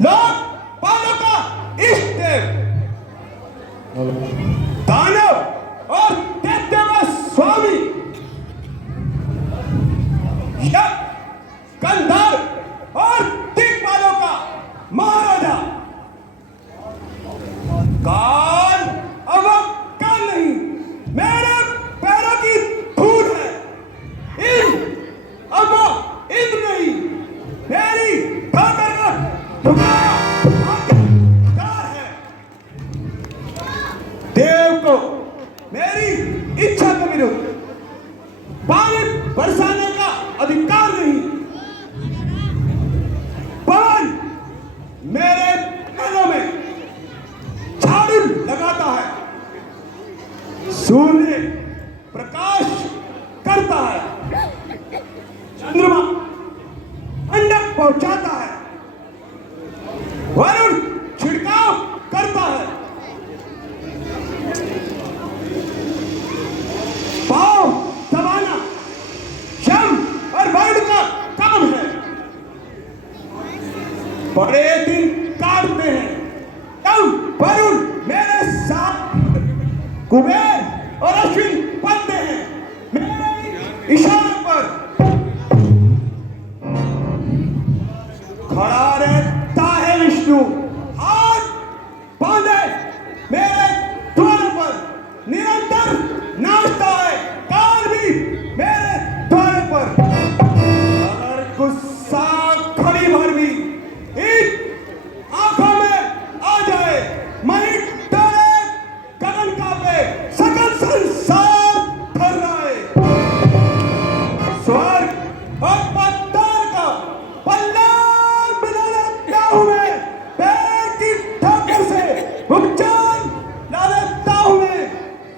लोकपालों का इष्ट देव, दानव और दैत्य का स्वामी, यह गंधर्व और दिक्पालों का महाराजा, काल अब काल नहीं, मेरे पैरों की धूल है। अब इंद्र नहीं, मेरी ठोकर का ठुकरार है। देव को मेरी इच्छा के विरुद्ध पानी बरसाने का अधिकार नहीं। पवन मेरे कानों में झाड़ू लगाता है, सूर्य प्रकाश करता है, चंद्रमा अंडक पहुंचाता है, वरुण छिड़काव करता है, पांव दबाना शम और वर्ण का काम है। बड़े दिन काटते हैं तब वरुण मेरे साथ कुबेर और अश्विन बनते हैं। मेरे इशारे पर खड़ा रहता है विष्णु, हाथ बांधे मेरे द्वार पर, निरंतर नाचता है काल भी मेरे द्वार पर। अगर गुस्सा खड़ी भर भी एक आंखों में आ जाए, मैं डरे गगन कांपे, सकल संसार थर रहा है। स्वर्ग और पाताल का पल्ला मिला लेता हूं मैं, पैर की ठोकर से उपचार ला लेता हूं मैं,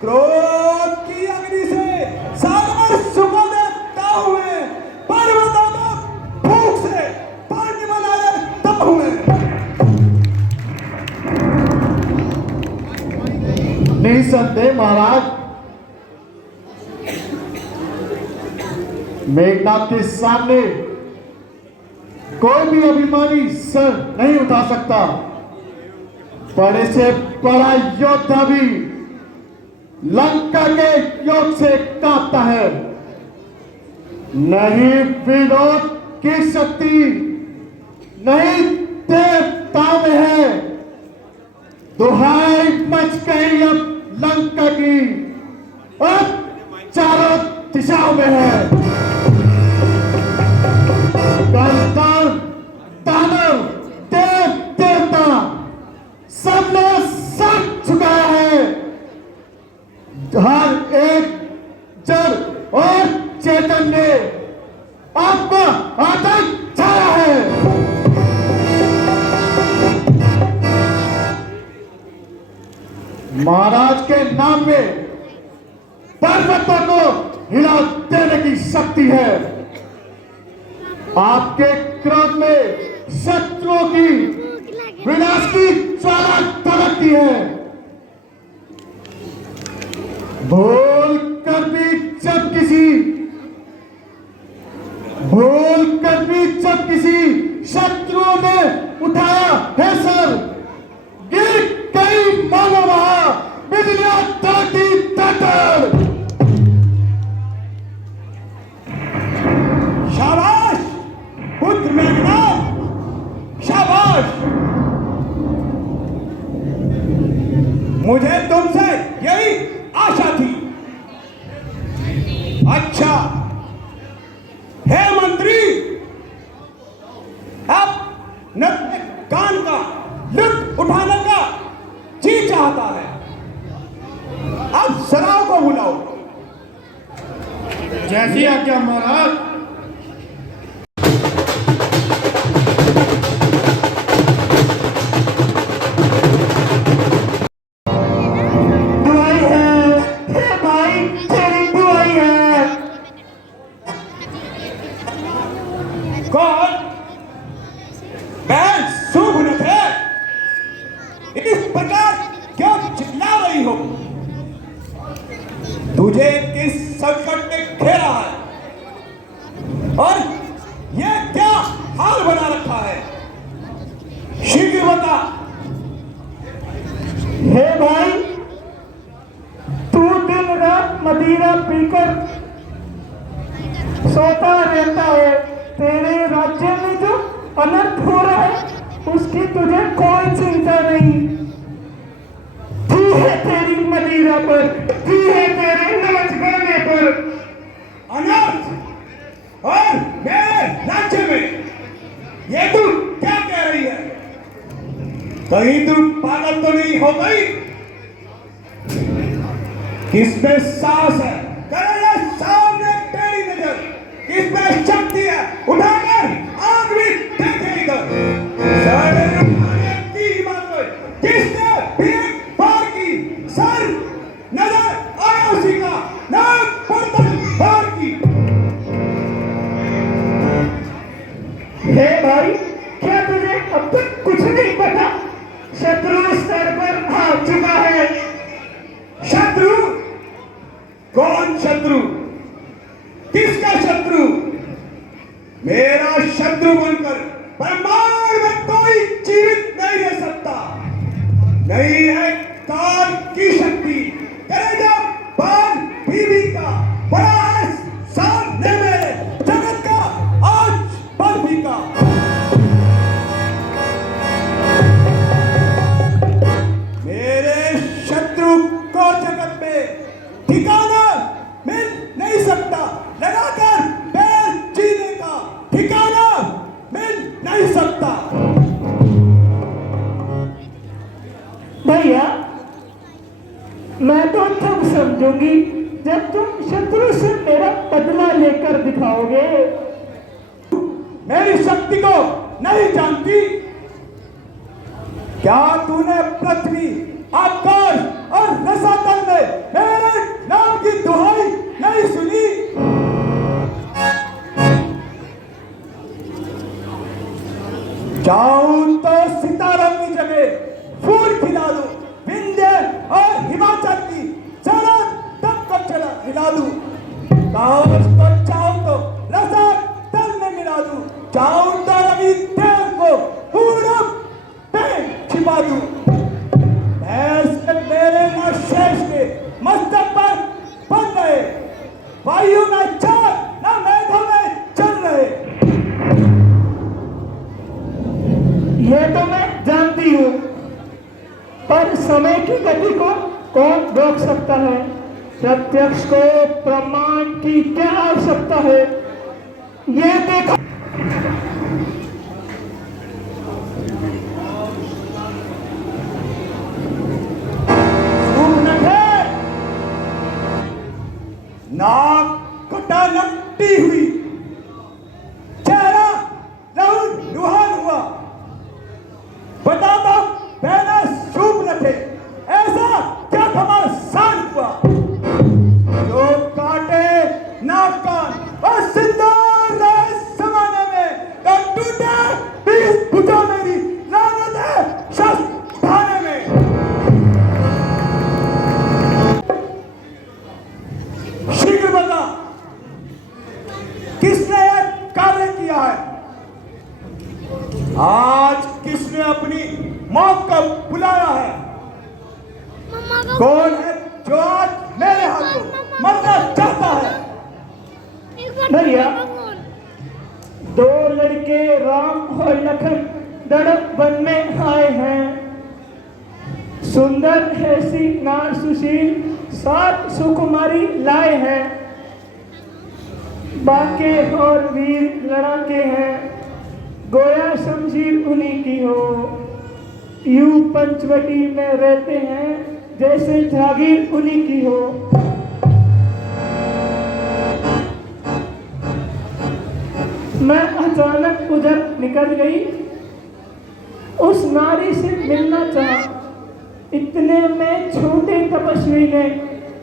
क्रोध की अग्नि से सागर सुखा देता हूं मैं, पर्वतों को भूख से पानी बना लेता हूं मैं। निसंदेह महाराज, मेघनाथ के सामने कोई भी अभिमानी सर नहीं उठा सकता। बड़े से बड़ा योद्धा भी लंका के योग से कांपता है। नहीं विरोध की शक्ति, नहीं देवता में है। दुहाई मच गई अब लंका की, अब चारों दिशाओं में है। गंधर्व, दानव, देव, देवता सबने सर झुकाया है। हर एक जड़ और चेतन ने आपका आतंक छाया है। महाराज के नाम में पर्वतों को हिला देने की शक्ति है। आपके क्रोध में शत्रुओं की विनाश की ज्वाला भड़कती है। भूल कर भी जब किसी शत्रुओं ने उठाया है सर, गिर गई मानो वहां बिजलियां तड़कती तटर। शाबाश पुत्र मेघनाथ, शाबाश। मुझे तुमसे यही आशा थी। अच्छा हे मंत्री, अब नृत्य गान का लुत्फ उठाने का जी चाहता है। अब सराव को बुलाओ। जैसी आज्ञा महाराज। दुआई है, हे भाई तेरी दुआई है। कौन? मैं सुगुणक है। इस प्रकार क्यों चिल्ला रही हो? तुझे किस संकट ने घेरा है और यह क्या हाल बना रखा है? उसकी तुझे कोई चिंता नहीं। तू है तेरी मदिरा पर, तू है तेरे नाच गाने पर। अनर्थ और मेरे राज्य में ये तू क्या कह रही है? कहीं तू पागल तो नहीं हो गई? किसमें साहस है? करे सामने तेरी नजर, किसमें शक्ति है? उठाकर आग भी देखे इधर। सारे उठाने की हिम्मत है। किसने भी एक बार की सर नजर आया उसी का नाम बर्तन बार की। हे भाई, क्या तुझे अब तक कुछ नहीं पता? शत्रु सर पर आ चुका है। शत्रु? कौन शत्रु? किसका शत्रु? मेरा शत्रु बनकर ब्रह्मांड में कोई जीवित नहीं रह सकता। नहीं है काल की शक्ति, कलेजा बाल बीबी का बड़ा है सामने में जगत का आज बल्बी का। मेरे शत्रु को जगत में ठिकाना मिल नहीं सकता। लगाकर पैर जीने का ठिकाना मिल नहीं सकता। भैया, मैं तो तब समझूंगी जब तुम शत्रु से मेरा बदला लेकर दिखाओगे। मेरी शक्ति को नहीं जानती? क्या तूने पृथ्वी, आकाश और रसातल में मेरे नाम की दुहाई नहीं सुनी? जाऊं तो सितारों की जगह फूल खिला दूं, विंध्य और हिमाचल की चला तब को चला हिला दूं। काश को चाहूं तो रसातल में मिला दूं, चाहूं तो रवि देव को पूरब में छिपा दूं। मेरे न शेष के मस्तक पर बन रहे, वायु में चार न मेघों में चल रहे। ये तो मैं जानती हूँ, पर समय की गति को कौन रोक सकता है? प्रत्यक्ष को प्रमाण की क्या आवश्यकता है? ये देखो। नाक कटा नकटी हुई, चेहरा लहू लुहान हुआ, बताता पहले सूप रखे, ऐसा क्या घमासान हुआ? जो काटे नाक कान और सिंदूर रहे समाने में, कब टूटे बीस भुजा मेरी लानत है शस्त्र ढाने में। शीघ्र बता, किसने यह कार्य किया है? आज किसने अपनी मौत को बुलाया है? कौन है जो आज मेरे हाथों मरना चाहता है? भैया, दो लड़के राम और लखन दड़प वन में आए हैं। सुंदर ऐसी नार सुशील 7 सुकुमारी लाए हैं। बाके और वीर लड़ाके हैं, गोया शमशीर उन्हीं की हो। यूं पंचवटी में रहते हैं जैसे जागीर उन्हीं की हो। मैं अचानक उधर निकल गई, उस नारी से मिलना चाहा। इतने में छोटे तपस्वी ने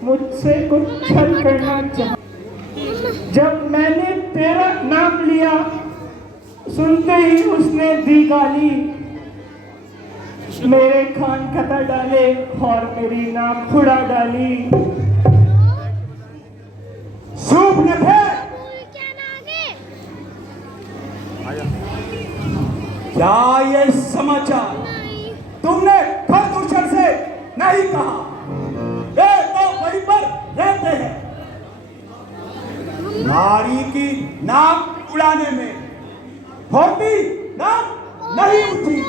मुझसे कुछ छल करना चाहा। जब मैंने तेरा नाम लिया, सुनते ही उसने दी गाली। मेरे खान खता डाले और मेरी नाक खुड़ा डाली। सूप न फेंक। क्या ये समाचार तुमने खरदूषण से नहीं कहा? वे तो वहीं पर रहते हैं। नारी की नाक उड़ाने में छोटी नाक नहीं उठी,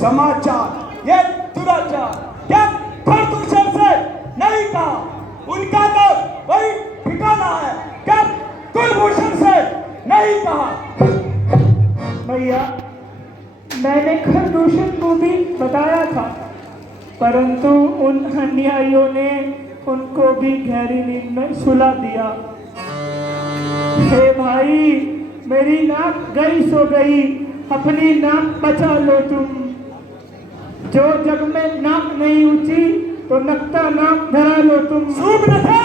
समाचार, ये दुराचार क्या प्रदूषण से नहीं कहा? उनका तो वही ठिकाना है, क्या कुलभूषण से नहीं कहा? भैया, मैंने खरदूषण को भी बताया था, परंतु उन अन्यायियों ने उनको भी गहरी नींद में सुला दिया। हे भाई, मेरी नाक गई सो गई, अपनी नाक बचा लो तुम। जो जग में नाक नहीं ऊंची तो नकता नाक धरा लो तुम। सूप न थे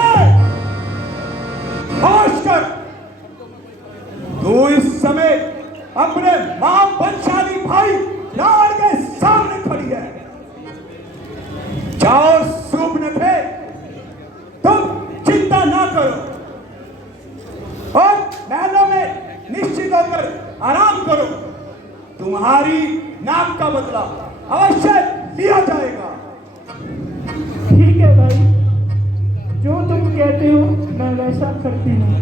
होश कर, तू इस समय अपने मां वंशाली भाई रावण के सामने खड़ी है। जाओ सूप न थे, तुम चिंता ना करो और महलों में निश्चित होकर आराम करो। तुम्हारी नाक का बदला अवश्य लिया जाएगा। ठीक है भाई, जो तुम कहते हो मैं वैसा करती हूँ।